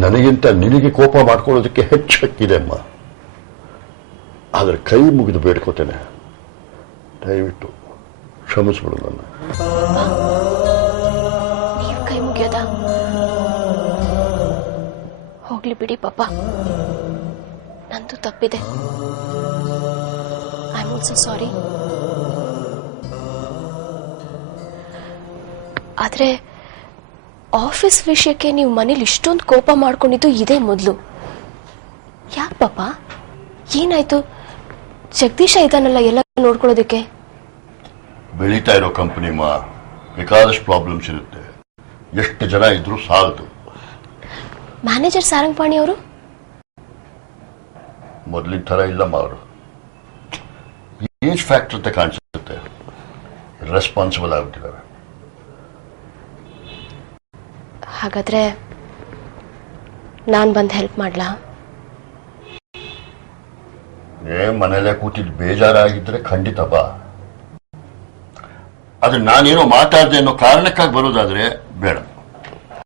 ನನಗಿಂತ ನಿನಗೆ ಕೋಪ ಮಾಡ್ಕೊಳ್ಳೋದಕ್ಕೆ ಹೆಚ್ಚು ಹಕ್ಕಿದೆ ಅಮ್ಮ. ಆದರೆ ಕೈ ಮುಗಿದು ಬೇಡ್ಕೋತೇನೆ, ದಯವಿಟ್ಟು ಕ್ಷಮಿಸ್ಬಿಡು ನನ್ನ. ನೀವು ಕೈ ಮುಗಿಯೋದ? ಹೋಗ್ಲಿ ಬಿಡಿ ಪಾಪ, ನಂದು ತಪ್ಪಿದೆ. ಐ ಆಮ್ ಆಲ್ಸೋ ಸಾರಿ. ಆದ್ರೆ ಆಫೀಸ್ ವಿಷಯಕ್ಕೆ ನೀವು ಮನೇಲಿ ಇಷ್ಟೊಂದು ಕೋಪ ಮಾಡ್ಕೊಂಡಿದ್ದು ಇದೇ ಮೊದಲು. ಯಾಕೆ ಪಾಪ, ಏನಾಯ್ತು? ಜಗದೀಶ ಇದಾನಲ್ಲ ಎಲ್ಲ ನೋಡ್ಕೊಳ್ಳೋದಕ್ಕೆ. ಬೆಳೀತಾ ಇರೋ ಕಂಪನಿ ಬೇಕಾದಷ್ಟು ಪ್ರಾಬ್ಲಮ್ಸ್ ಇರುತ್ತೆ, ಎಷ್ಟು ಜನ ಇದ್ರು ಸಾಲದು. ಮ್ಯಾನೇಜರ್ ಸಾರಂಗಪಾಣಿ ಅವರು ಮೊದಲಿನ ಥರ ಇಲ್ಲಮ್ಮ. ಅವರು ಏಜ್ ಫ್ಯಾಕ್ಟರ್ ಅಂತ ಕಾಣಿಸುತ್ತೆ, ರೆಸ್ಪಾನ್ಸಿಬಲ್ ಆಗ್ಬಿಟ್ಟಿದ್ದಾರೆ. ಹಾಗಾದ್ರೆ ನಾನು ಬಂದು ಹೆಲ್ಪ್ ಮಾಡ್ಲಾ? ಮನೇಲೆ ಕೂತಿದ್ದು ಬೇಜಾರಾಗಿದ್ರೆ ಖಂಡಿತ ಬಾ. ಅದು ನಾನೇನೋ ಮಾತಾಡ್ದೆ ಅನ್ನೋ ಕಾರಣಕ್ಕಾಗಿ ಬರೋದಾದ್ರೆ ಬೇಡ.